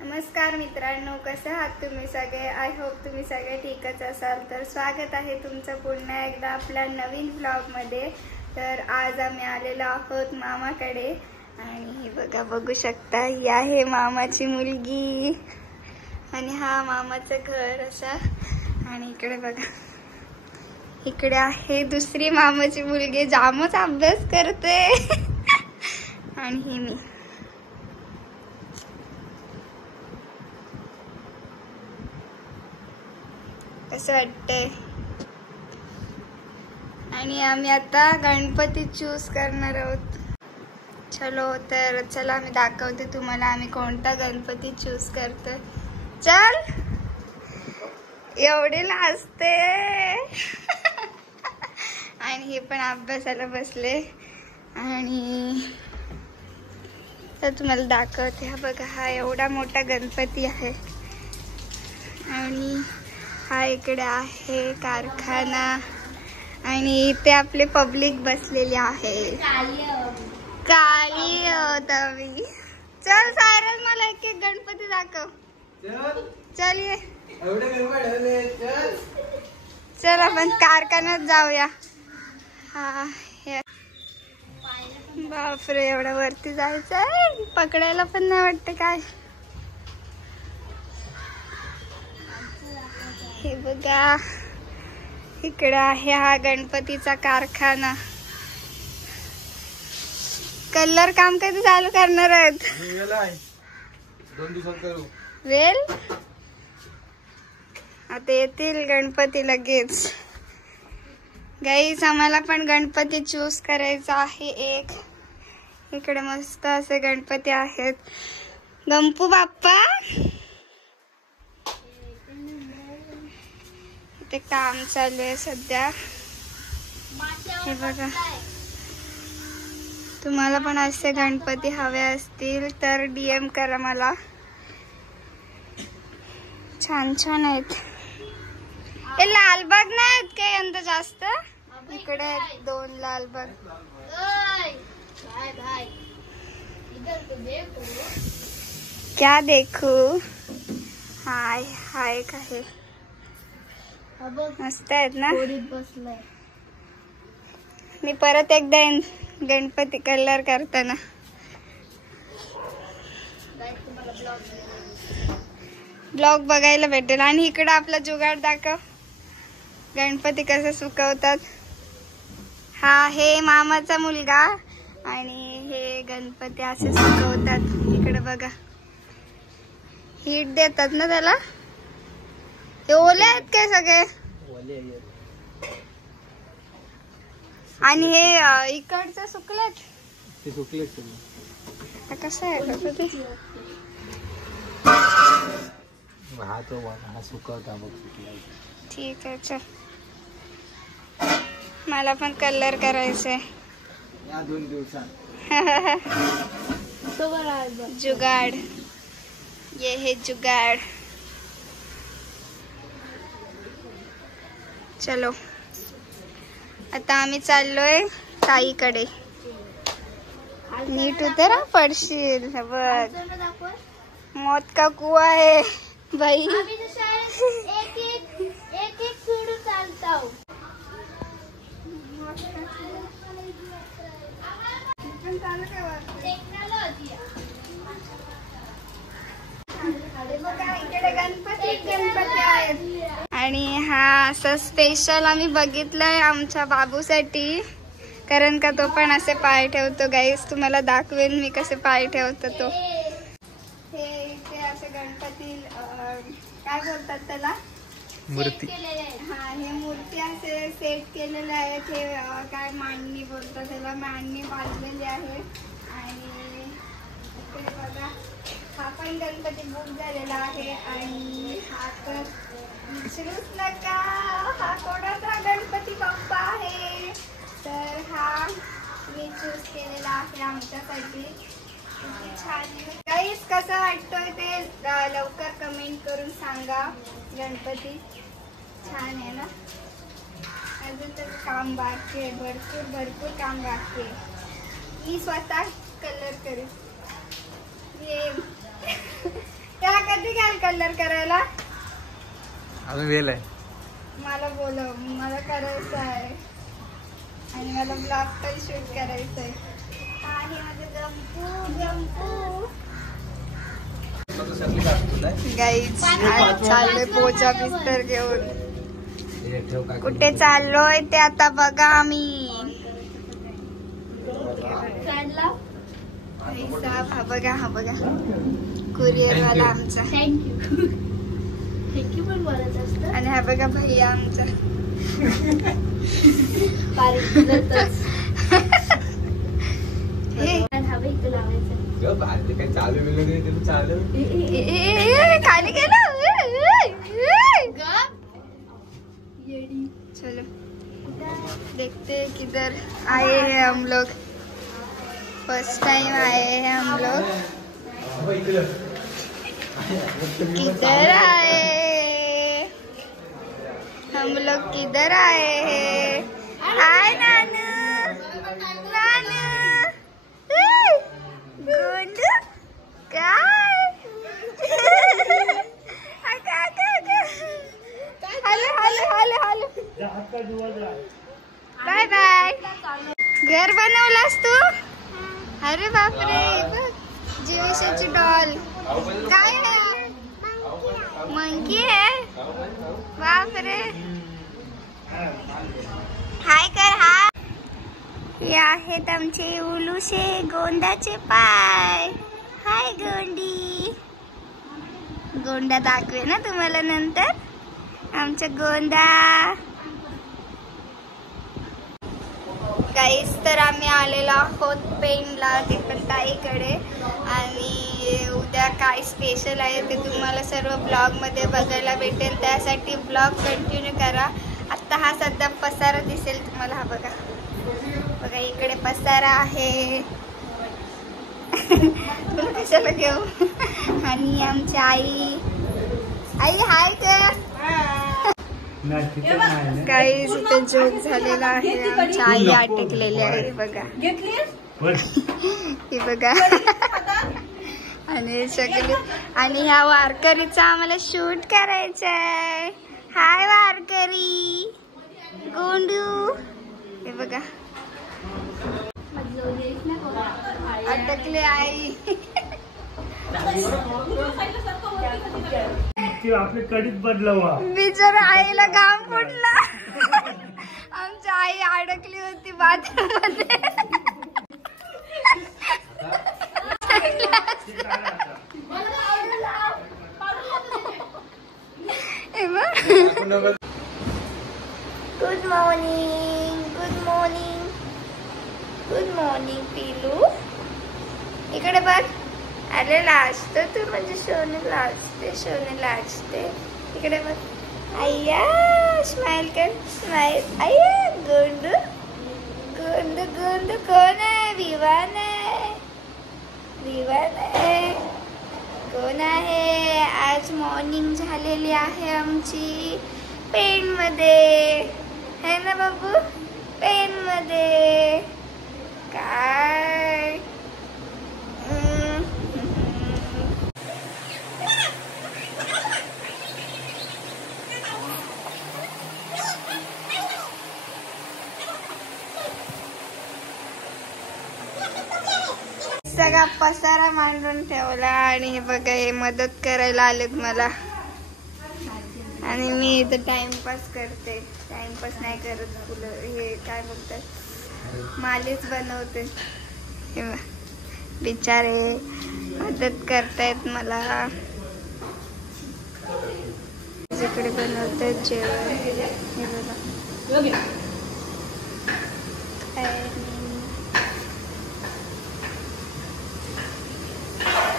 नमस्कार मित्रांनो, कसे आहात तुम्ही सगळे? आय होप तुम्ही सगळे ठीकच असाल. तर स्वागत आहे तुमचं पुन्हा एकदा आपल्या नवीन व्लॉगमध्ये. तर आज आम्ही आलेलो आहोत मामाकडे आणि हे बघा, बघू शकता ही आहे मामाची मुलगी आणि हा मामाचं घर असा. आणि इकडे बघा, इकडे आहे दुसरी मामाची मुलगी, जामच अभ्यास करते आणि ही मी. कसं वाटतंय? आणि आम्ही आता गणपती चूज करणार आहोत. चलो तर चला, मी दाखवते तुम्हाला आम्ही कोणता गणपती चूज करतोय. चल, एवढे लाजते आणि हे पण अभ्यासाला बसले. आणि तर तुम्हाला दाखवते, हा बघा, हा एवढा मोठा गणपती आहे आणि हा इकडे आहे कारखाना आणि इथे आपले पब्लिक बसलेली आहे. काळी तवी. चल सायरस, मला एक एक गणपती दाखव. चल ये, चल आपण कारखान्यात जाऊया. हा, बापरे, एवढ्या वरती जायचंय, पकडायला पण नाही वाटत काय. हे बघा, इकडे आहे हा गणपतीचा कारखाना. कलर काम कधी चालू करणार आहेत? 2 दिवसात करू. वेल आता येतील गणपती लगेच. गाईस, आम्हाला पण गणपती चूज करायचा आहे एक. इकडे मस्त असे गणपती आहेत. गणपू बाप्पा, ते काम चालू आहे सध्या. हे बघा, तुम्हाला पण असे गणपती हवे असतील तर DM करा मला. छान छान आहेत. हे लालबाग नाही आहेत का यंदा जास्त? इकडे आहेत 2 लालबाग. क्या देखू? हाय हाय, एक आहे, मस्त आहेत ना. मी परत एकदा येईन गणपती कलर करताना. ब्लॉग बघायला भेटेल. आणि इकडं आपला जुगाड दाखव, गणपती कसं सुकवतात. हा आहे मामाचा मुलगा आणि हे गणपती असे सुकवतात. इकडे बघा, हीट देतात ना त्याला. हे ओले आहेत काय सगळे? आणि हे इकडचं सुकलेत, ते सुकलेत. कसं आहे ते? हा सुकवता बघ, ठीक आहे, चल. मला पण कलर करायचंय. या 2 दिवसात. जुगाड, ये है जुगाड. चलो, आता आम्ही चाललोय ताईकडे. नीट उतर, पडशील. बघ, मौत का कुआ आहे भाई. इकडे गणपती आहेत. आणि हा असं स्पेशल आम्ही बघितलंय आमच्या बाबूसाठी, कारण का तो पण असे पाय ठेवतो. गाईस, तुम्हाला दाखवेन मी कसे पाय ठेवतो तो. हे इथे असे गणपती काय बोलतात त्याला, मूर्ती. हा, हे मूर्ती असे सेट केलेले आहेत. हे काय मांडणी बोलतात त्याला, मांडणी बांधलेली आहे. आणि इकडे बघा, हा पण गणपती बुक झालेला आहे. आणि हा तर विसरूच नका, हा कोणाचा गणपती बाप्पा आहे. तर हा मी चूज केलेला आहे आमच्यासाठी. किती छान. गाईस, कसं वाटतोय ते लवकर कमेंट करून सांगा. गणपती छान आहे ना. अजून तर काम बाकी आहे, भरपूर भरपूर काम बाकी आहे. मी स्वतः कलर करेन. ये कलर करायला? अजून वेळ आहे. मला बोलव, मला करायचं आहे आणि मला ब्लॉग पण शूट करायचं आहे. आणि माझं गंपू गाईज आज चाललोय पोचा बिस्तर घेऊन. कुठे चाललोय ते आता बघा आम्ही. हा बघा, हा बघा कुरिअर वाला आमचा. थँक्यू पण बोलत असतं. आणि हा बघा भैया आमचा. चालू बिलू चालू खाली गेलो. चलो देखते किधर आए हैं हम लोग. फर्स्ट टाइम आए हैं हम लोग. किधर आए हम लोग, किधर आए हैं. हाय नानू, नानू गोंडू काय. Hello hello hello hello. Bye bye. घर बनवलास तू? अरे बापरे, जीविशाची डॉल. काय आहे? मंकी आहे. बापरे. हाय कर. हा हे आहेत आमचे उलूशे गोंडाचे पाय. हाय गोंडी. गोंडा दाखवे ना तुम्हाला नंतर. आमचा गोंडा. गाईस तर आम्ही आलेलो आहोत पेनला, ते पण ताईकडे. आणि उद्या काय स्पेशल आहे ते तुम्हाला सर्व ब्लॉगमध्ये बघायला भेटेल. त्यासाठी ब्लॉग कंटिन्यू करा. आत्ता हा सध्या पसारा दिसेल तुम्हाला. हा बघा बघा इकडे पसारा आहे. तुला कशाला घेऊ. आणि आमची आई. आई हाय कर. काही इथे जोक झालेला आहे. आमची आई अटकलेली आहे बघा. ही बघा. आणि सगळे. आणि ह्या वारकरीचा आम्हाला शूट करायचा आहे. हाय वारकरी गोंडू. हे बघा अटकले आई. आपले कडीत बदलावा. बिचारा आईला घाम फुटला. आमची आई अडकली होती बाथरूम मध्ये. Good morning, good morning, good morning पिलू. इकडे बघ. अरे लाजतो तू. म्हणजे सोनू लाजते, सोनू लाजते. इकडे बघ. अय्या स्माइल कर, स्माइल. अय्या गोंडू, गोंडू गोंडू कोण आहे. विवान आहे, विवान आहे. कोण आहे. आज मॉर्निंग झालेली आहे आमची पेन मध्ये. है ना बाबू. पेन मध्ये काय. सगळा पसारा मांडून ठेवला. आणि हे बघा हे मदत करायला आलेत मला. आणि मी इथं टाइमपास करते. टाइमपास नाही करत. फुलं हे काय बोलतात, मालीच बनवते. हे बिचारे मदत करतायत मला. इकडे बनवतात जेवण. हे बघा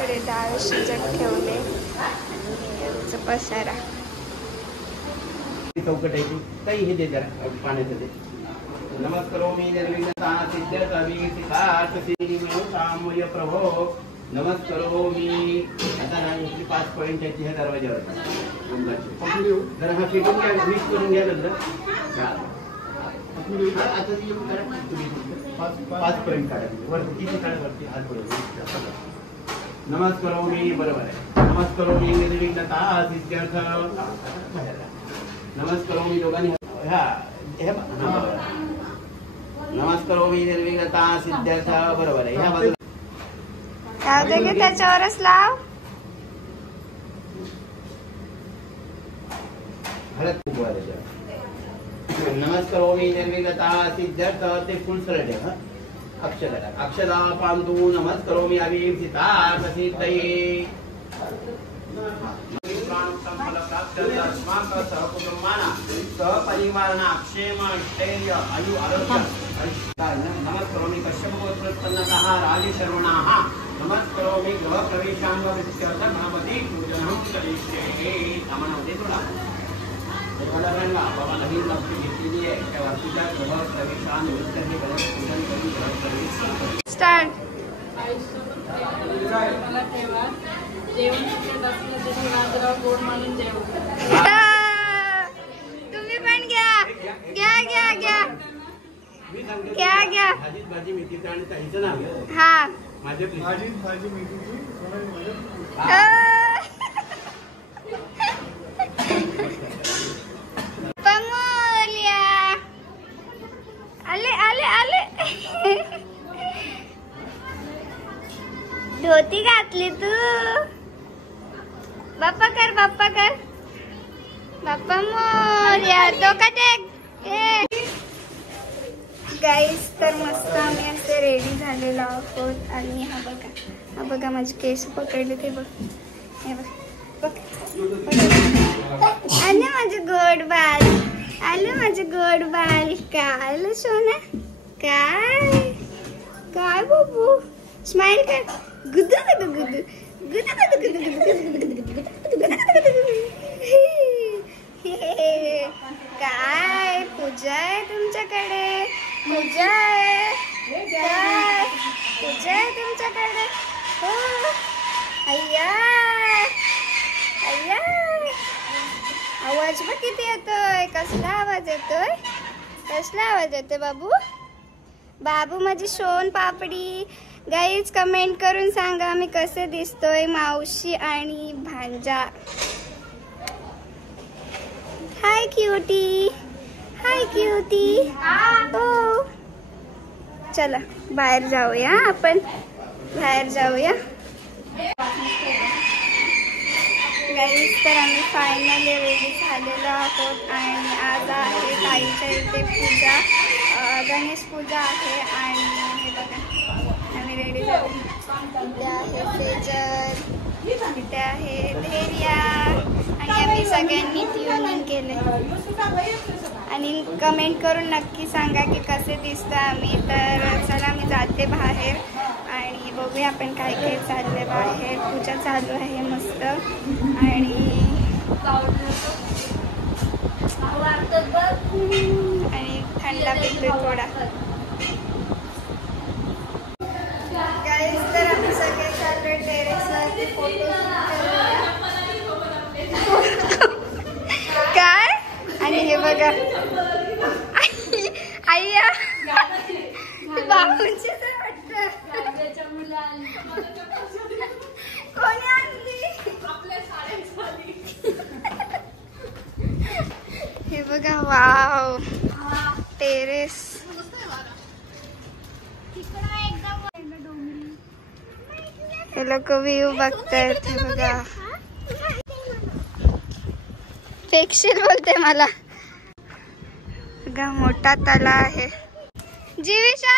इकडे डाळ शिजत ठेवले. आणि पसारा चौकट आहे की काही हे दे जरा पाण्याचं दे. नमस्करोमि निर्विघ्नता सिद्ध्यर्थविघ्नसिद्धार्थ सिद्धिमनोकामय प्रभो. नमस्करोमि. आता ना 5 पॉइंट आहेत ह्या दरवाज्यावर. जरा हा फिटून घ्या, मिक्स करून घ्या नंतर. आता येऊन करा. 5 पॉइंट काढा. वरती किती काढा. वरती हात बरोबर. नमस्करोमि बरोबर आहे. नमस्करोमी निर्विघ्नता सिद्ध्यर्थ. नमस्करोमी दोघांनी नमस्करोमी निर्विघ्नता सिद्ध्यर्थ. बरोबर आहे. ह्या बाजूला त्याच्यावरच लाव. नमस्करोमी निर्विघ्नता सिद्ध्यर्थ. ते फुल सरळ आहे. अक्षदा अक्षदा पांतु नमस्करोमी अभिसिता सिद्धये. नमस्करोमी कश्यपगोत्रोत्पन्नतः राजशर्वणाः. नमस्करोमी गृहप्रवेशांग विद्यर्थ गणपती पूजनं करिष्ये. आम्हाला थोडा बाबा नवीन नोकरी घेतलेली आहे. त्या वास्तूच्या गृहप्रवेशानिमित्त हे गणेश पूजन करून गृहप्रवेश स्टार्ट. मला ठेवा जेवण गोड म्हणून जेवण. तुम्ही पण घ्या घ्या घ्या घ्या घ्या घ्या. भाजी मेथीचं आणि ताईचं नाव हा माझे भाजी मेथीची पमोलिया. आले आले आले. धोती घातली तू. बाप्पा कर बाप्पा कर. बाप्पा मोरया. डोका टेक. गाईस तर मस्त आम्ही असे रेडी झालेलो आहोत. आणि हा बघा माझे केस पकडले ते बघ. हे बघ आले माझे गोड बाल. आले माझे गोड बाल. काय आलं सोना. काय काय बाबू. स्माइल कर. गुदू गुदू गुदू गुदू गुदू गुदू काय पूजा आहे तुमच्याकडे. पूजा आहे. काय पूजा आहे तुमच्याकडे. हो अय्या अय्या. आवाज बघ किती येतोय. कसला आवाज येतोय. कसला आवाज येतोय बाबू. बाबू माझी सोन पापडी. गाईज कमेंट करून सांगा आम्ही कसे दिसतोय मावशी आणि भांजा. हाय क्यूटी. हाय क्यूटी. हो चला बाहेर जाऊया. आपण बाहेर जाऊया. गाईज तर आम्ही फायनली रेडी झालेलो आहोत. आणि आज आहे ताईच्या इथे पूजा. गणेश पूजा आहे. आणि हे बघा आम्ही रेडी झालो. इथे आहे सेजल. इथे आहे धैर्या. आणि आम्ही सगळ्यांनी ट्युनिंग केले. आणि कमेंट करून नक्की सांगा की कसे दिसतं आम्ही. तर चला मी जाते बाहेर आणि बघूया आपण काय काय चाललंय बाहेर. पूजा चालू आहे मस्त. आणि थंडा पितोय थोडा. गाईज तर आम्ही सगळे चाललोय टेरेसवरती फोटो काय. आणि हे बघा आय्या बाबूंची कोणी आणली. हे बघा वाव टेरेस. हे लोक व्ह्यू बघतायत. हे बघा फेकशील बोलते मला. बघा मोठा तला आहे. जीविशा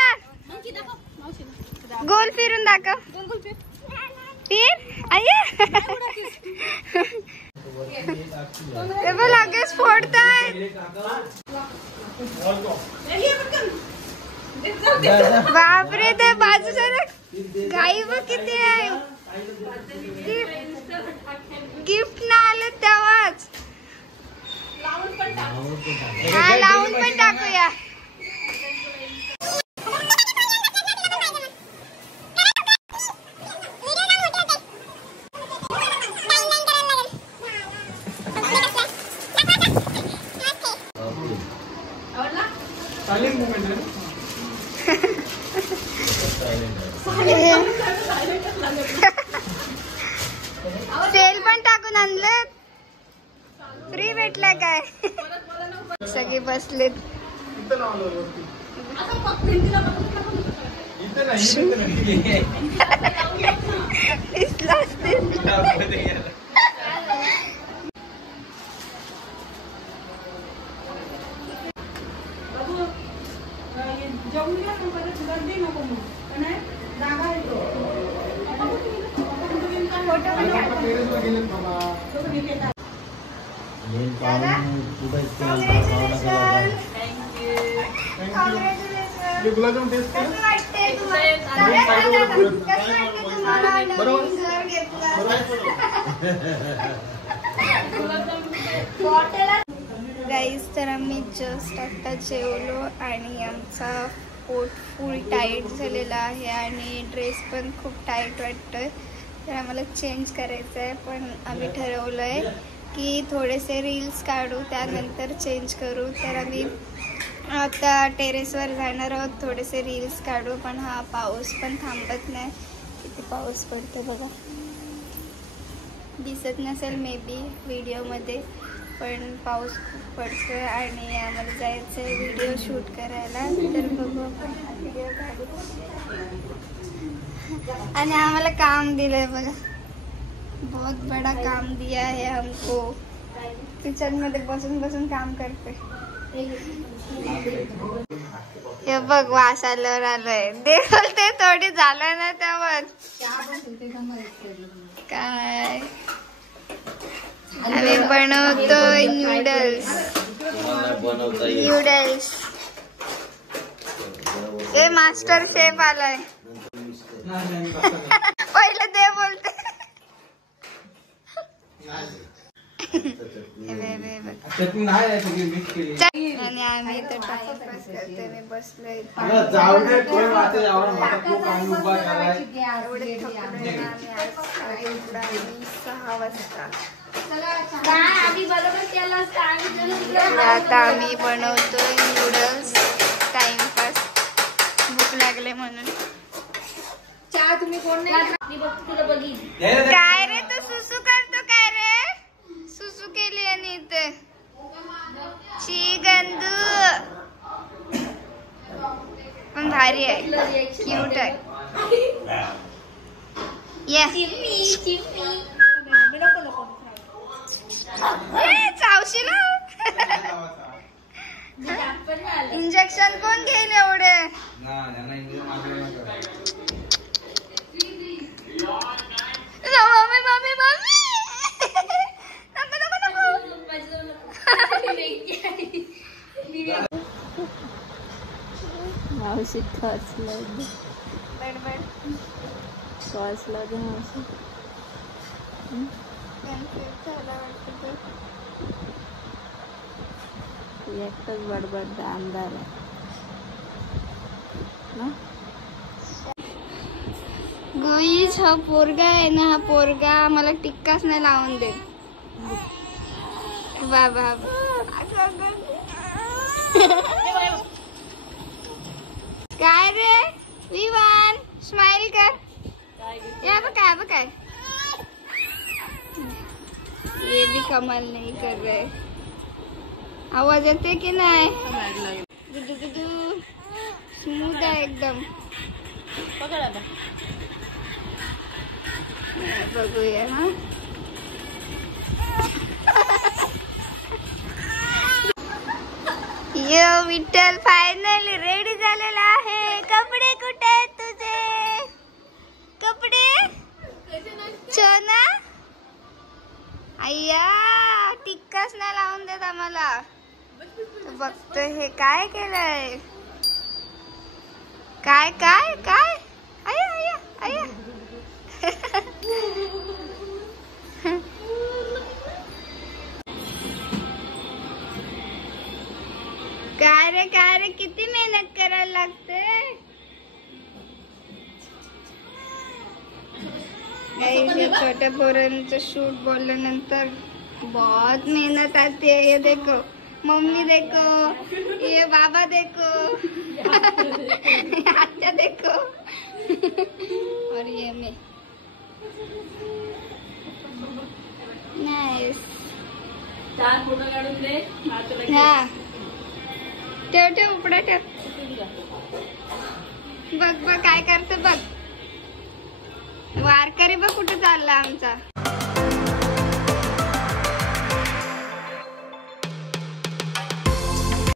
गोल फिरून दाखव. फिर आया. ते बघ लगेच फोडताय. बापरे ते बाजूच्या गाई बघ किती आहे. गिफ्ट ना आलं तेव्हाच. हा लावून पण टाकूया. सेल सगळे बसलेत. दिसला असतील. गुलाबजाम टेस्ट कर. कसं वाटतंय तुम्हाला नवीन घर घेतलं? गाईज, तर आम्ही जस्ट आता जेवलो आणि आमचा पोट फुल टाईट झालेला आहे आणि ड्रेस पण खूप टाईट वाटतोय. तर आम्हाला चेंज करायचं आहे, पण आम्ही ठरवलं आहे की थोडेसे रील्स काढू, त्यानंतर चेंज करू. तर आम्ही आता टेरेसवर जाणार आहोत, थोडेसे रील्स काढू. पण हा पाऊस पण थांबत नाही. किती पाऊस पडतो बघा. दिसत नसेल मे बी व्हिडिओमध्ये, पण पाऊस खूप पडतो आणि आम्हाला जायचं आहे व्हिडिओ शूट करायला. तर बघू आपण व्हिडिओ काढू. आणि आम्हाला काम दिलंय बघा, बहुत बड़ा काम दिया है हमको. किचन मध्ये बसून बसून काम करते. हे बघ, वास आल्यावर आलोय. दे बोलते थोडी झालं ना त्यावर काय. आम्ही बनवतोय नूडल्स. हे मास्टर शेफ आलाय. पहिले ते बोलते. आणि आम्ही इथं टाइमपास करतोय. मी बसलोय एवढे थकलोय ना आम्ही आज. 6 वाजता आता आम्ही बनवतोय नूडल्स टाइमपास. भूक लागले म्हणून. चहा तुम्ही कोण नाही तुला बघी काय रे तू सुसू करतो काय रे? सुसू केली आणि इथे ची गंदू. पण भारी आहे, क्यूट आहे. चावशी ना. इंजेक्शन कोण घेईल एवढे? मम्मी मम्मी मम्मी मावशी खचलं बडबड मावशी. एकटाच बडबड अंधार गोईज. हा पोरगा आहे ना, हा पोरगा मला टिक्काच नाही लावून दे. बाबा काय रे विवान, स्माइल कर. या बघ काय ये भी कमाल नहीं कर रहे. आवाज येते की नाही? स्मूथ आहे एकदम. बघूया हा. यो विठ्ठल फायनली रेडी झालेला आहे. कपडे कुठे आहेत तुझे? कपडे चोना अय्या, टिक्काच नाही लावून देत आम्हाला. बघतोय हे काय केलंय. काय काय काय अय्या अय्या अय्या. काय रे किती मेहनत करायला लागते. छोट्या पोरांचं शूट बोलल्यानंतर बहुत मेहनत आती है. ये देखो मम्मी, देखो ये बाबा, देखो आत्या देखो और ये मैं. नाइस. चार फोटो काढून दे. हाँ ठेव ठेव उपडा ठेव. बघ बघ काय करतो बघ. वारकरी बघ कुठे चालला आमचा.